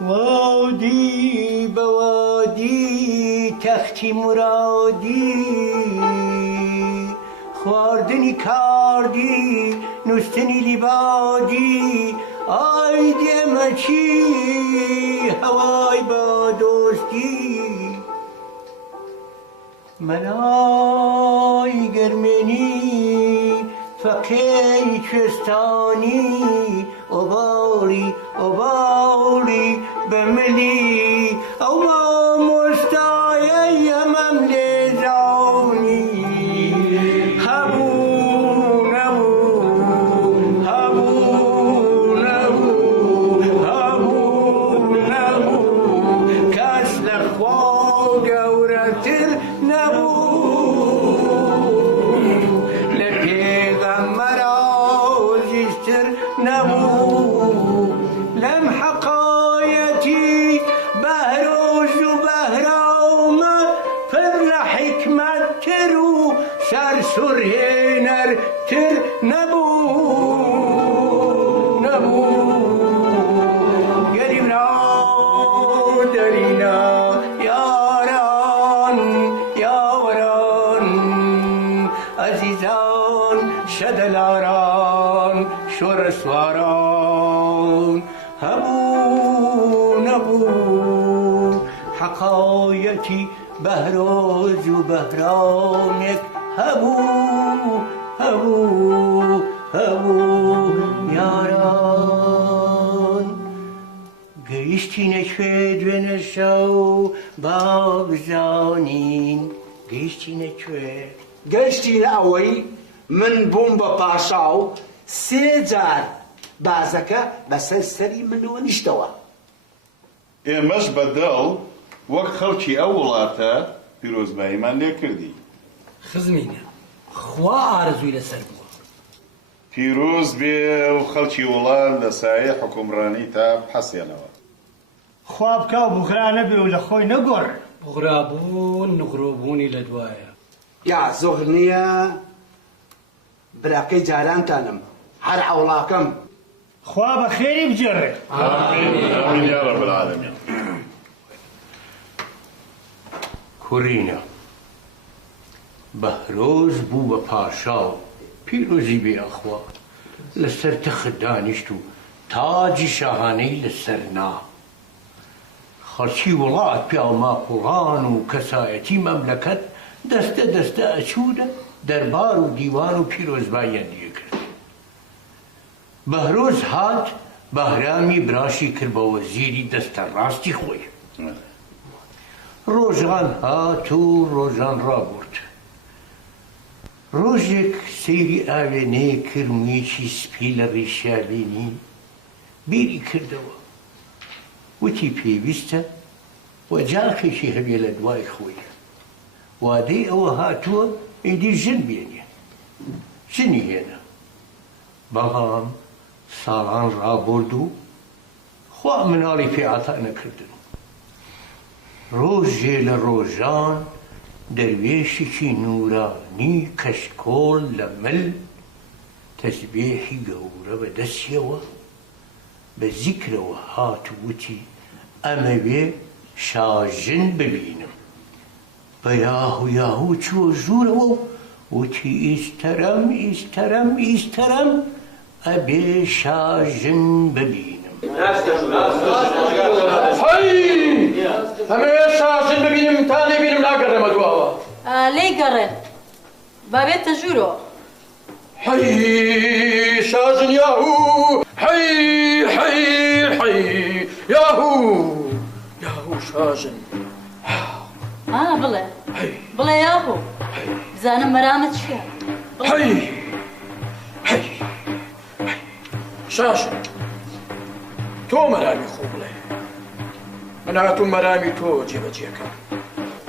وادی بوادی تختی مرادی خواردنی کاردی نوستنی لیبادی آیدی مچی هوای با دوستی منای گرمنی فقی چستانی اوبالی اوبالی بملی او ما مستایی همم نزانی هبو نبو هبو نبو هبو نبو کس لخوا گورتر نبو لپیغمبر آزیستر نبو لم حقایتی بهروز و بهرام پر حکمت ترو سر سره نر تر نبو نبو گرینا درینا یاران یاران عزیزان شدلاران شورسواران هبو نبو حقایتی بهروز و بهرامک هبو هبو هبو یاران گیشتینه که دوین شو بابزانین گیشتینه که گەشتینە ئەوەی من بووم بە پاشاو سێ جار بازەکە بەسەر سەری منەوە نیشتەوە. ئێمەش بەدڵ وەک خەڵکی ئەو وڵاتە پیرۆزباییمان لێ کردی. خزمینە خوا ئارەزووی لەسەر بووە. پیرۆز بێ و خەڵکی وڵات لە سایە حکومڕانی تا بحەسێنەوە. خوا بکە و بوغرا نەبێ و لە خۆی نەگۆڕ. بوغرابوون نغڕۆبوونی لە دوایە. یا زۆر نییە براکەی جارانتانم هەر عەوڵاکەم. خوا بە خێری بجێڕێ. ئامین یا رب العالمین. کوڕینە بەهرۆز بوو بە پاشا و پیرۆزی بێ ئەخوا لەسەر تەخت دانیشت و تاجی شاهانەی لەسەر نا خەڵکی وڵات پیاما قوڕان و کەسایەتی مەملەکەت دەستە دەستە ئەچوونە دەربار و دیوان و پیرۆزباییان لێ کرد. بەهرۆز هات بەهرامی براشی کرد بە وەزیری دەستە ڕاستی خۆی. ڕۆژان هات و ڕۆژان ڕابرد. ڕۆژێک سەیری ئاوێنەیە کرد مویەکی سپی لە ڕیشابینی بیری کردەوە وتی پێویستە وەجاقێکی هەبێ لە دوای خۆی وادەی ئەوە هاتووە ئیدی ژن بێنێ ژنی هێنا بەڵام ساڵان ڕابرد و خوا مناڵی پێ ئاتا نەکردن. ڕۆژێ لە ڕۆژان دەروێشێکی نورانی کەشکۆڵ لە مل تەسبێحی گەورە بەدەستیەوە بە زیکرەوە هات وتی ئەمەوێ شاژن ببینم. بە یاهو یاهو چووە ژوورەوە و وتی ئیستەرەم ئیستەرەم ئیستەرەم ئەبێ شاژن ببینم. ئەمەوێ شاژن ببینم تا نەبینم ناگەڕێمە دواوە. لێی گەڕێن بابێتە ژوورەوە. حەی شاژن یاهو حەی حەی حەی یاهو یاهو شاژن. بڵێ بڵێ یاهو بزانم مەرامەت چییە. حەی حەی شاژن تۆ مەرامی خۆ بڵێ من هاتووم مەرامی تۆ جێبەجێکەم.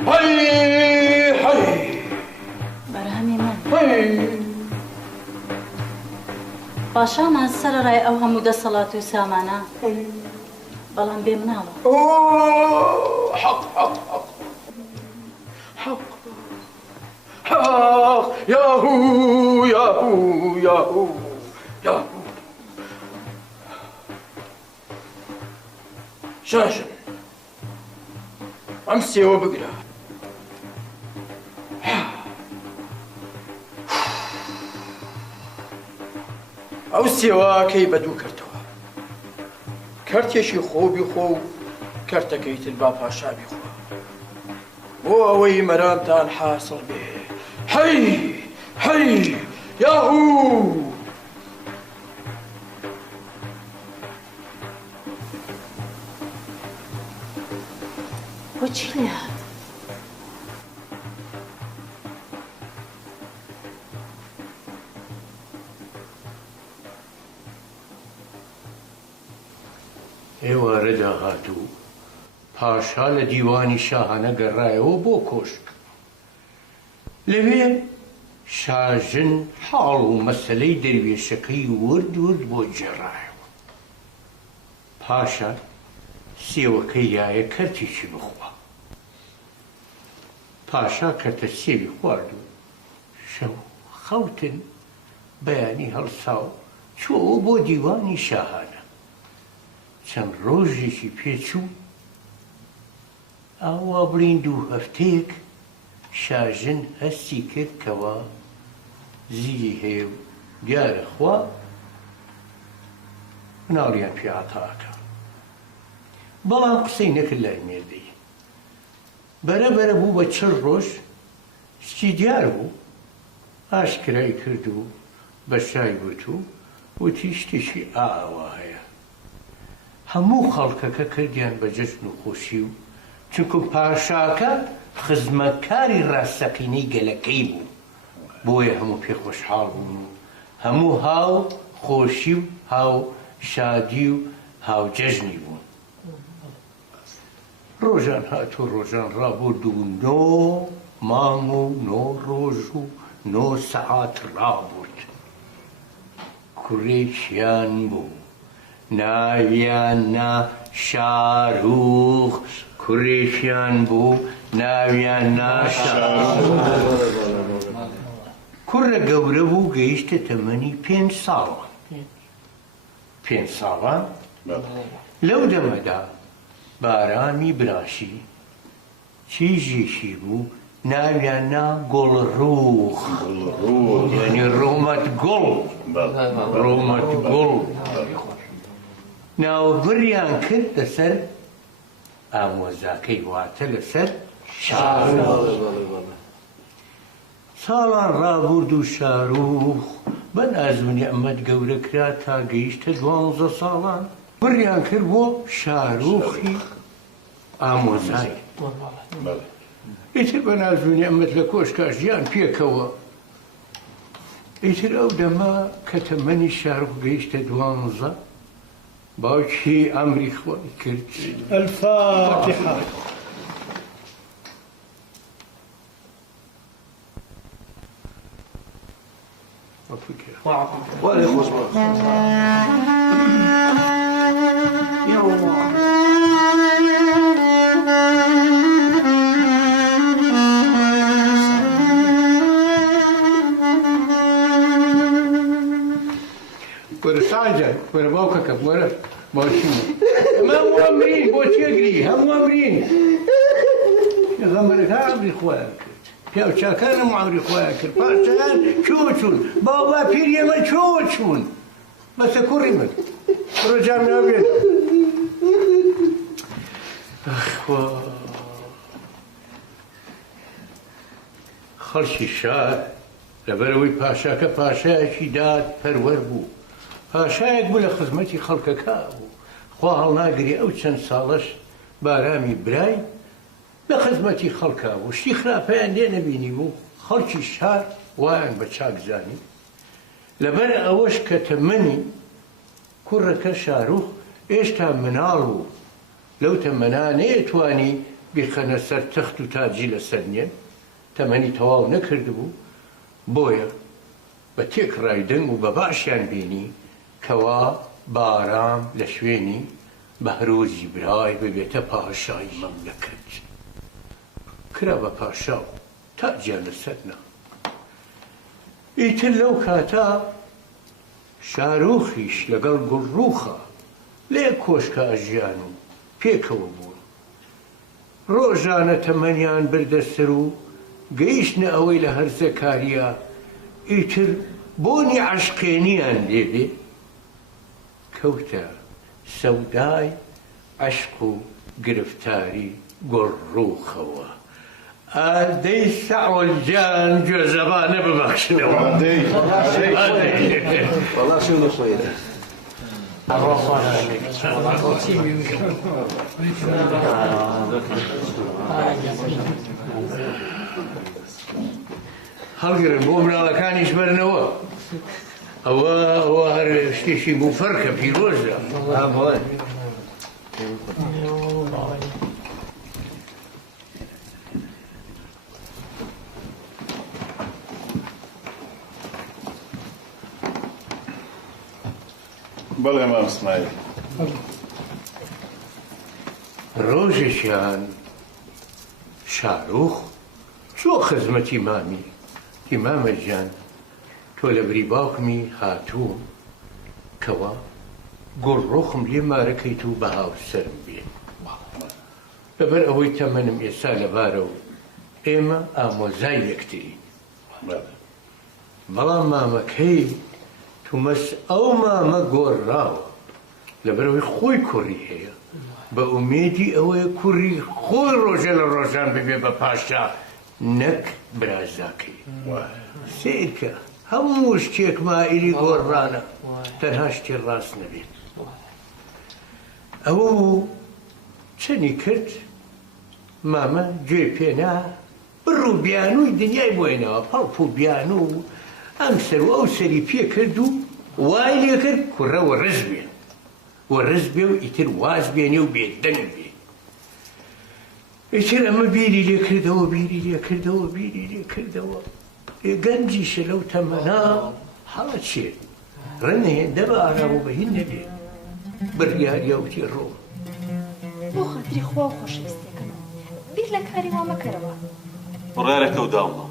حەی حەی بەرامی من حەی پاشامان سەرەڕای ئەو هەموو دەسەڵات و سامانە بەڵام بێ مناڵە. حەق حەق حەق حەق حەق یاهو یاهو یاهو یاهو شاشن ئەم سێوە بگرە. ئەو سێواکەی بەدوو کردەوە، کەرتێکی خۆبی خۆ و کەرتەکەی تر با پاشا بیخوا بۆ ئەوەی مەرامتان حاصڵ بێ. هەی هەی یاهوو! بۆچی لێ هات؟ ئێوارە داهاتوو پاشا لە دیوانی شاهانە گەڕایەوە بۆ کۆشک. لەوێ شاژن حاڵ و مەسەلەی دەروێشەکەی ورد بۆ جێڕایەوە. پاشا سێوەکەی یایە کەرتێکی بخوا. پاشا کەرتە سێوی خوارد و شەو خەوتن بەیانی هەڵساو چووەوە بۆ دیوانی شاهانە. چەند ڕۆژێکی پێچوو ئاوا بڕین 2 هەفتەیەک شاژن هەستی کرد کەوا زیری هەیە و دیارە خوا مناڵیان پێ عەتاکە. بەڵام قسەی نەکرد لای مێردەی. بەرەبەرە بوو بە 40 ڕۆژ شتی دیار بوو ئاشکرای کرد و بە شای گوت و وتی شتێکی ئاوا هەیە. هەموو خەڵکەکە کردیان بە جەژن و خۆشی و چونکە پاشاکە خزمەتکاری ڕاستەقینەی گەلەکەی بوو، بۆیە هەموو پێ خۆشحاڵ بوون و هەموو هاو خۆشی و هاو شادی و هاو جەژنی بوون. ڕۆژان هاتوو ڕۆژان ڕابرد و 9 مانگ و 9 ڕۆژ و 9 سەعات ڕابرد. کوڕێکیان بوو ناویان نا شاروخ. کوڕێکیان بوو ناویان نا شاروخ. کوڕە گەورە بوو گەیشتە تەمەنی 5 ساڵان. 5 ساڵان لەو دەمەدا بارانی براشی چیژێکی بوو ناویان نا گوڵڕوخ. یعنی ڕۆمەت گوڵ. ڕۆمەت گوڵ. ناوبڕیان کرد لەسەر ئامۆزاکەی واتە لەسەر شاروخ. ساڵان ڕابرد و شاروخ بەن ئازمونی ئەمەد گەورە کرا تا گەیشتە 12 ساڵان. بڕیان کرد بۆ شاروخی ئامۆزای. ئیتر بە نازمونی ئەمەد لە کۆشکا ژیان پێکەوە. ئیتر ئەو دەما کە تەمەنی شاروخ گەیشتە 12 باوکی ئەمری خۆی کرد. الفاتحة. ولا يخوص يا الله. وەرە ساجان وەرە باوکەکەم وەرە باشی هەموو ئەمرین بۆ چێگری هەموو ئەمرین. پێغەمبەرەکە ئەمری خۆیان کرد. پیاوچاکانم ئەمری خۆیان کرد. پاشایان چۆ چوون بابا پیر ئێمە چۆ چوون بەسە کوڕی من ڕۆژام ناوێت. خەڵکی شار لەبەرەوەی پاشاکە پاشایەکی داد پەروەر بوو. پاشایەک بوو لە خزمەتی خەڵکەکە بوو. خوا هەڵناگری ئەو چەند ساڵەش بارامی برای لە خزمەتی خەڵکا بوو. شتی خراپەیان لێ نەبینی بوو. خەڵکی شار وایان بە چاکزانی. لەبەر ئەوەش کە تەمەنی کوڕەکە شاروخ ئێشتا مناڵ بوو. لەو تەمەنا نەیەتوانی بیخەنە سەر تەخت و تاجی لەسەر نییە. تەمەنی تەواو نەکرد بوو. بۆیە بە تێک ڕایدەنگ و بە باشیان بینی کەوا بارام لە شوێنی بەهرۆزی برای ببێتە پاشای مەملەکەت. کرا بە پاشا و تاجیان لەسەر نا. ئیتر لەو کاتا شاروخیش لەگەڵ گوڵڕوخە لێ کۆشکە ئەژیان و پێکەوە بوون ڕۆژانە تەمەنیان بردەسەر و گەیشتنە ئەوەی لە هەرزە کاریە ئیتر بۆنی عەشقێنیان لێبێ کەوتە سەودای عەشق و گرفتاری گۆڕڕووخەوە ئادەی سەعوەلجان گوێزەبانە ببەخشنەوە والله شو بخير هەڵگرن بۆ مناڵەکانیش بەرنەوە ئەوە هەر شتێکی بوو فەرکە پیرۆزە بەڵێ مام اسماعیل ڕۆژێکیان شارۆخ چۆ خزمەتی مامی مامە گیان تۆ لە بری باوکمی هاتووم کەوە گۆڕۆخم لێ مارەکەیت و بە هاوسەرم بێ لەبەر ئەوەی تەمەنم ئێستا لەبارە و ئێمە ئامۆزای یەکترین بەڵام مامەکەی تومەس ئەو مامە گۆڕاوە لەبەرەوەی خۆی کوڕی هەیە بە ئومێدی ئەوەیە کوڕی خۆی ڕۆژە لە ڕۆژان ببێ بە پاشا نەک برازاکەی سیرکە هەموو شتێک مائیری گۆڕانە تەنها شتێ ڕاست نەبێت ئەوە چەنی کرد مامە گوێ پێنا بڕوو بیانووی دنیای بۆینەوە پەڵپ و بیان و ئەم سەر و ئەو سەری پێ کرد و وای لێ کرد کوڕە وەڕز بێ وەڕز بێ و ئیتر واز بێنێ و بێدەنگ بێ ئیتر ئەمە بیری لێ کردەوە بیری لێ کردەوە گەنجیشە لەو تەمەنا هەڵە چێ ڕەنهێندە بە ئارام و بەهین نەبێ بڕیاریاوتی ڕۆ بۆ خەتری خوا و خۆشەویستیەکەمە بیر لە کاری وا مەکەرەوە ڕێرەکە و داومە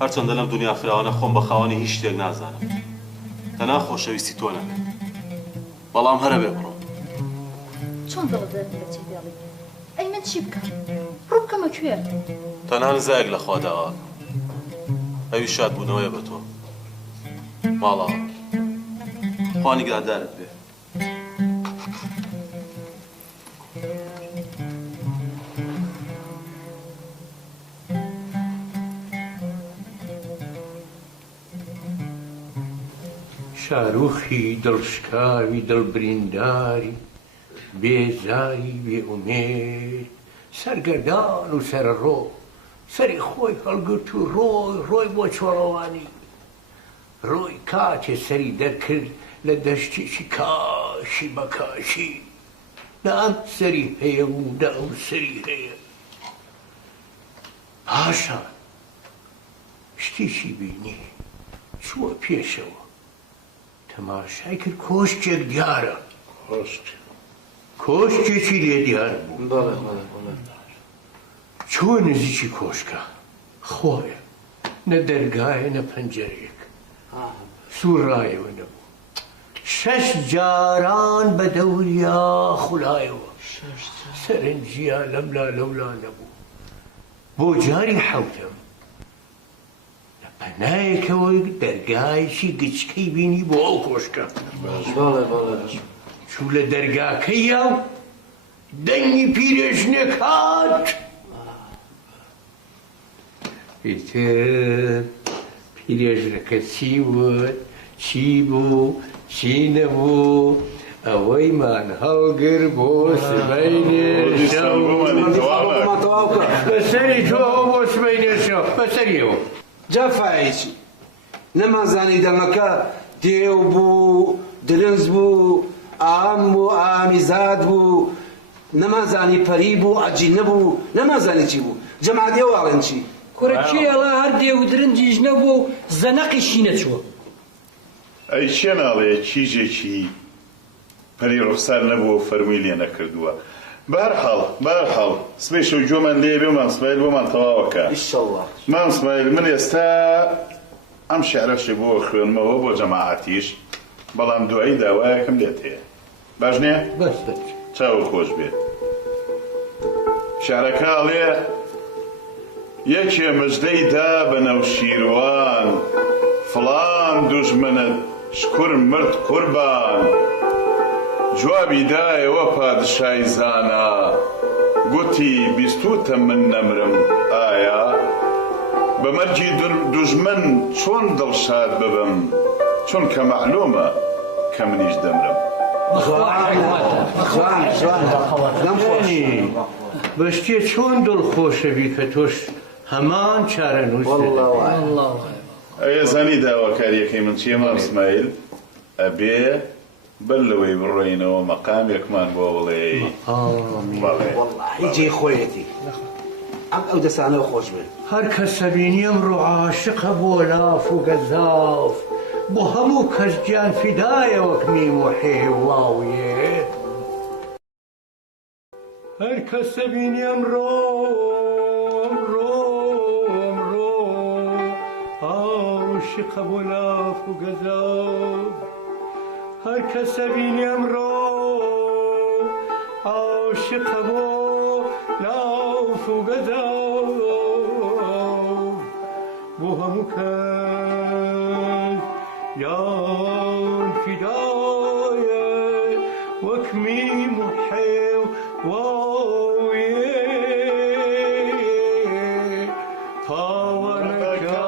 هەرچەندە لەم دنیا فراوانە خۆم بە خاوەنی هیچ شتێک نازانم تەنها خۆشەویستی تۆ نەکەم بەڵام هەرە بێ بڕۆ چۆن دڵت دەبێت بەچی دێڵی ئەی من چی بکەم ڕوو بکەمە کوێ تەنها نزایەک لە خوا داوا ئەوی شاد بوونەوەیە بە تۆ ماڵاوە خوا نیگەهدارت بێ شارۆخی دڵشکاوی دڵبرینداری بێزایی بێئومێد سەرگەردان و سەرڕۆ سەری خۆی هەڵگرت و ڕۆی بۆ چۆڵەوانی ڕۆی کاتێ سەری دەرکرد لە دەشتێکی کاشی بەکاشی لە ئەم سەری هەیە و لە ئەو سەری هەیە پاشان شتێکی بینی چووە پێشەوە تەماشای کرد کۆشتێک دیارە کۆشتێکی لێ دیار بوو چووە نزیکی کۆشکە خۆیە نە دەرگایە نە پەنجەرێک سوورڕایەوە نەبوو 6 جاران بە دەوریا خولایەوە سەرنجیا لەملا لەولا نەبوو بۆ جاری حەوتەم لە پەنایەکەوە دەرگایکی گچکەی بینی بۆ ئەو کۆشکە چوو لە دەرگاکەیە و دەنگی پیرێژنێک هات ئیتر پیرێژنەکە چی وت چی بوو چی نەبوو ئەوەیمان هەڵگر بۆ سبەینێشە بەسەری تۆ بۆ سبەینێشە بەسەریەوە جافایکی نەمازانی دەمەکە دێو بوو درنج بوو ئام بوو ئامیزاد بوو نەمازانی پەری بوو ئەجی نەبوو نەمازانی چی بوو جەماعەت ئێواڵێن چی کوڕکیێڵە هەر دێ و درنجیش نەبوو زەنەقیشی نەچووە ئەی چێ ناڵێ چیژێکی پەری ڕوخسار نەبووە و فەرمووی لێ نەکردووە بەرحاڵ سبەی شەو جۆمان لێ بێ مام اسماعیل بۆمان تەواوەکە ئیشەڵڵا مام اسماعیل من ئێستا ئەم شێعرەشی بۆ خوێنمەوە بۆ جەماعەتیش بەڵام دوایی داوایەکەم لێت هەیە باش نییە؟ چاو خۆش بێت شارەکاڵێ یەکێ مژدەی دا بە نەوشیروان فڵان دوژمنت شکور مرد قوربان جوابی دایەوە پادشای زانا گوتی بیستوتە من نەمرم ئایا بە مەرجی دوژمن چۆن دڵشاد ببم چونکە مەعلومە کە منیش دەمرم بەشتێ چۆن دڵخۆشەوی کە تۆش هەمان چارە نووسێت ئەوێ زانی داواکاریەکەی من چیە مام ئیسماعیل ئەبێ بەر لەوەی بڕۆینەوە مەقامێکمان بۆ بڵێ وەڵڵاهی جێی خۆیەتی ئەو دەسانەوە خۆش بێت هەر کەسە بینی ئەمڕۆ عاشقە بۆ لاف و گەزاف بۆ هەموو کەس گیان فیدایە وەک میم و حێواویێ هەر کەسە بینی ئەمڕۆ عاشقە بۆ لاف و گەزاف هەر کەسە بینی ئەمڕۆ عاشقە بۆ لاف و گەزاف بۆ هەموو کەس یان فیدایە وەک میم و حێواویێ پاوەنەکانی